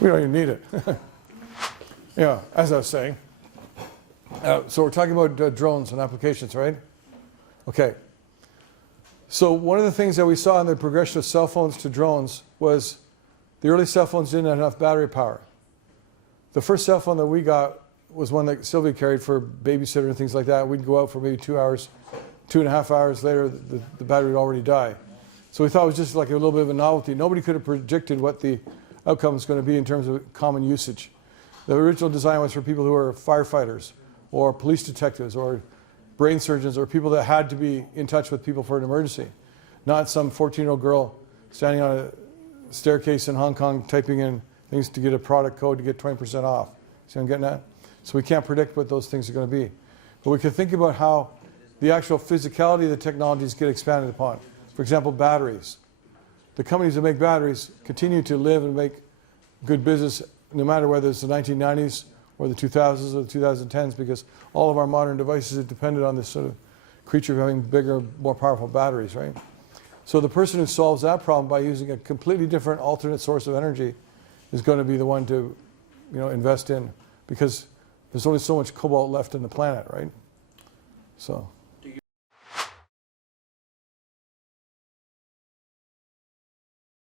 We don't even need it. Yeah, as I was saying. So we're talking about drones and applications, right? Okay. So one of the things that we saw in the progression of cell phones to drones was the early cell phones didn't have enough battery power. The first cell phone that we got was one that Sylvia carried for babysitter and things like that. We'd go out for maybe 2 hours, 2.5 hours later, the battery would already die. So we thought it was just like a little bit of a novelty. Nobody could have predicted what the outcome was going to be in terms of common usage. The original design was for people who are firefighters or police detectives or brain surgeons or people that had to be in touch with people for an emergency, not some 14-year-old girl standing on a staircase in Hong Kong typing in things to get a product code to get 20% off. See what I'm getting at? So we can't predict what those things are going to be. But we can think about how the actual physicality of the technologies get expanded upon. For example, batteries. The companies that make batteries continue to live and make good business no matter whether it's the 1990s or the 2000s or the 2010s, because all of our modern devices are dependent on this sort of creature of having bigger, more powerful batteries, right? So the person who solves that problem by using a completely different alternate source of energy is going to be the one to, invest in, because there's only so much cobalt left in the planet, right? So.